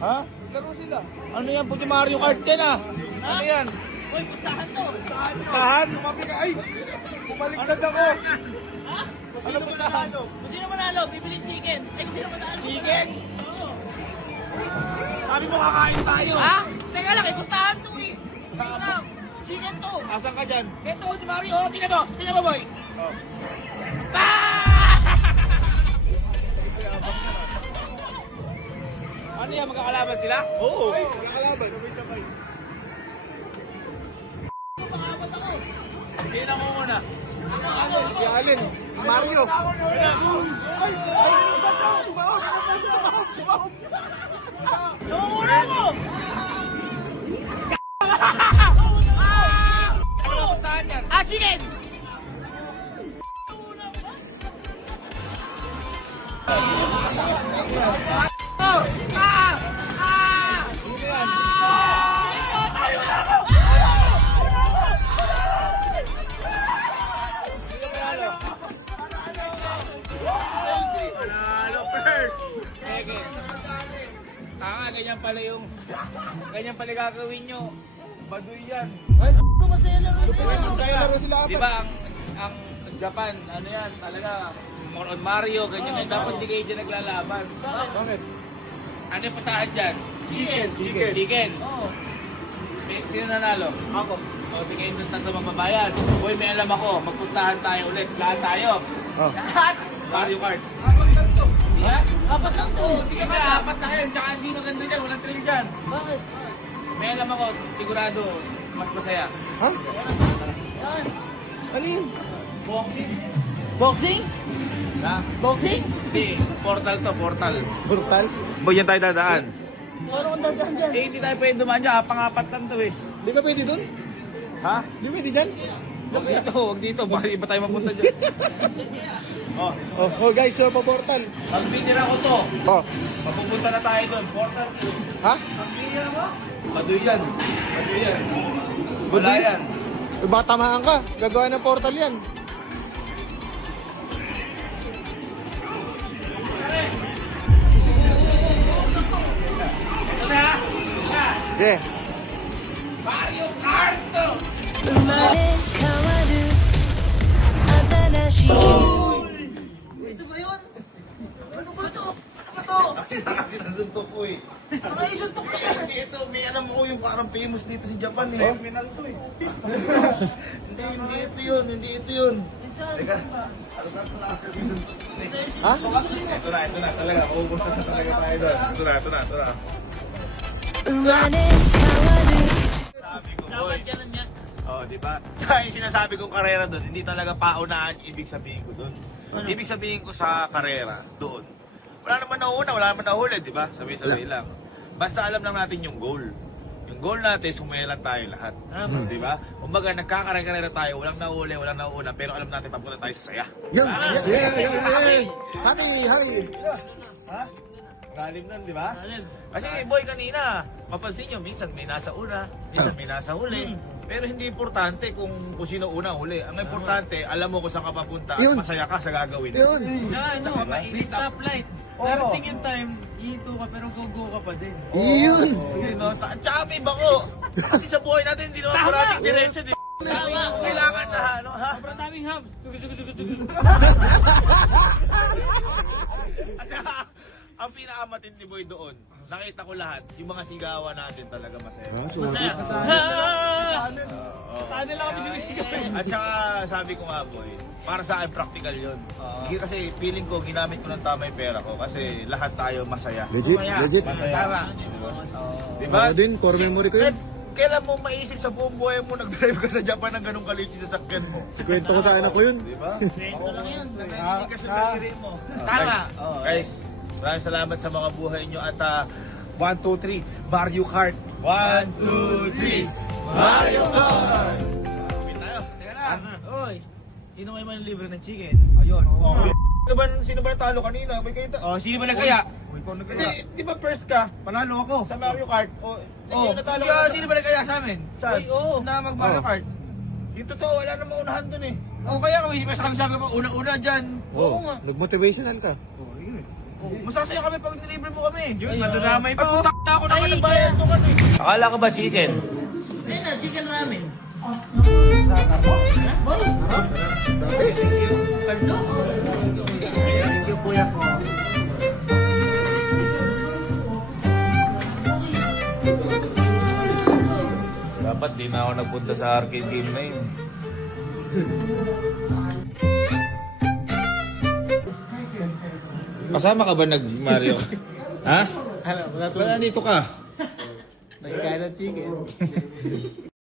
Ha? Laro sila. Ano yan? Puti Mario Kart yan ah. Ano yan? Uy, pustahan to. Tahan? Tumabiga. Ay! Bumaliktad ako. Ha? Ano pustahan? Kung sino manalo, bibili chicken. Ay, kung sino manalo. Chicken? Oo. Sabi mo kakain tayo. Ha? Teka lang, pustahan to eh. Teka lang. Chicken to. Asan ka dyan? Ito si Mario. Tingnan mo. Tingnan mo, boy. Oh. Ano yan? Magkakalaban sila? Oo. Magkakalaban. Sabay-sabay. Makaabot ako. Sino ang muna? Si Allen. Mario. Nunguna mo. Ano ang pustahan yan? Ah, chicken. Panalo first! Second. Tanga, ganyan pala gagawin nyo. Baduy yan. Ay! Ito masaya laro sila. Kaya laro sila apat. Di ba ang Japan, ano yan, talaga, more on Mario, ganyan yan. Dapat di kayo dyan naglalaban. Bakit? Ano yung pustahan dyan? Chicken. Chicken. Oo. Sino nanalo? Ako. O, di kayo doon tatlo magbabayad. Uy, may alam ako, magpustahan tayo ulit. Lahat tayo. Oh. Lahat. Mario Kart. Ha? Apat lang to. Hindi ka ba, apat na kayo. Tsaka hindi maganda dyan, walang thrill dyan. Bakit? May alam ako, sigurado, mas masaya. Ha? Yan. Ano yun? Boxing? Boxing? Ha? Boxing? Hindi, portal to, portal. Brutal? Boy, yan tayo dadaan. Ano kung dadaan dyan? Eh, hindi tayo pwede dumaan dyan, pang-apat lang to eh. Di ka pwede dun? Ha? Di pwede dyan? Huwag dito, baka iba tayo mapunta dyan. Oh, Oh, guys, so pa-portal. pag binira ko to, Oh. mapupunta na tayo doon, portal to. Ha? Pag binira mo? Baduy yan. Baduy yan. Wala Baduy? yan. Baka tamahan ka. Gagawa ng portal yan. Ito na! Yeah. Mario Kart to! 生まれ変わる新しい Ito ba yun? Ano ba ito? Ano ba ito? Kasi nasuntok ko eh. Nakaisuntok ka yan. Hindi ito, may alam ako yung parang famous dito sa Japan eh. Terminal to eh. Hindi ito yun, hindi ito yun. Teka, ano ba ito lakas kasi suntok? Ha? Ito na, talaga. Uubusan na talaga tayo doon. Ito na. 生まれ変わる Sabi ko, boy. Dapat yan niya. Oh, di ba? Kaya yung sinasabi kong karera doon, hindi talaga paunahan ibig sabihin ko doon. Ano? Ibig sabihin ko sa karera doon. Wala naman nauna, wala naman nahuli, di ba? Sabi-sabi lang. Basta alam lang natin yung goal. Yung goal natin, sumayalan tayo lahat. Di ba? Kumbaga, nagkakarera tayo, walang nahuli, walang nauna, pero alam natin papunta tayo sa saya. Yan. Yeah. Happy. Ha? Galim nun, di ba? Alin? Kasi boy, kanina, mapansin nyo, minsan may nasa una, minsan may nasa huli. Pero hindi importante kung sino una huli. Ang importante, alam mo kung saan ka papunta at Yun. masaya ka sa gagawin. Yun. May stoplight. Darating yung time, iito ka pero go ka pa din. Yun. Yun, no? Tsaka may bako. Kasi sa buhay natin, hindi naman parating diretso. Di Tama. kailangan na, ano, ha? Sobrang daming hubs. At saka, ang pinakamatindi boy doon, nakita ko lahat, yung mga sigawan natin talaga masaya. Masaya. Tunnel lang kami sinisigaw. At saka sabi ko nga boy, para sa akin practical yun. Kasi feeling ko ginamit ko ng tama yung pera ko kasi lahat tayo masaya. Legit. Masaya. Tama. Diba? Ako din, core memory ko yun. Kailan mo maisip sa buong buhay mo nag-drive ka sa Japan ng ganong kaliit sa sakyan mo? Kwento ko sa anak ko yun. Diba? Kwento lang yan. Hindi ka sa sarili mo. Tama. Guys, maraming salamat sa mga buhay nyo at 1, 2, 3, Mario Kart. 1, 2, 3, Mario Kart! Wait tayo. Teka na. Oy, sino may manlibre ng chicken? Ayun. Sino ba natalo kanina? May kayo Oh, sino ba nagkaya? Hindi, di ba first ka Panalo ako. sa Mario Kart? O, Oh, sino natalo kaya ka? sino ba nagkaya sa amin? Saan? Uy, oo. Na mag-Mario Oh. Kart. Yung totoo, wala namang unahan dun eh. O kaya kami sabi ko, una-una dyan. Oo nga. Nag-motivational ka. Oh, yun. Masasaya kami pag nilibre mo kami. Yun, madadamay pa. Ay, putak na ako naman ng bayan to kami. Akala ko ba chicken? Ayun na, chicken ramen. Thank you, kuya ko. Dapat di na ako nagpunta sa arcade game na yun. Kasama ka ba nag-Mario? Ha? Alam, wala to. Ba't nandito ka? Nagkakain ng chicken.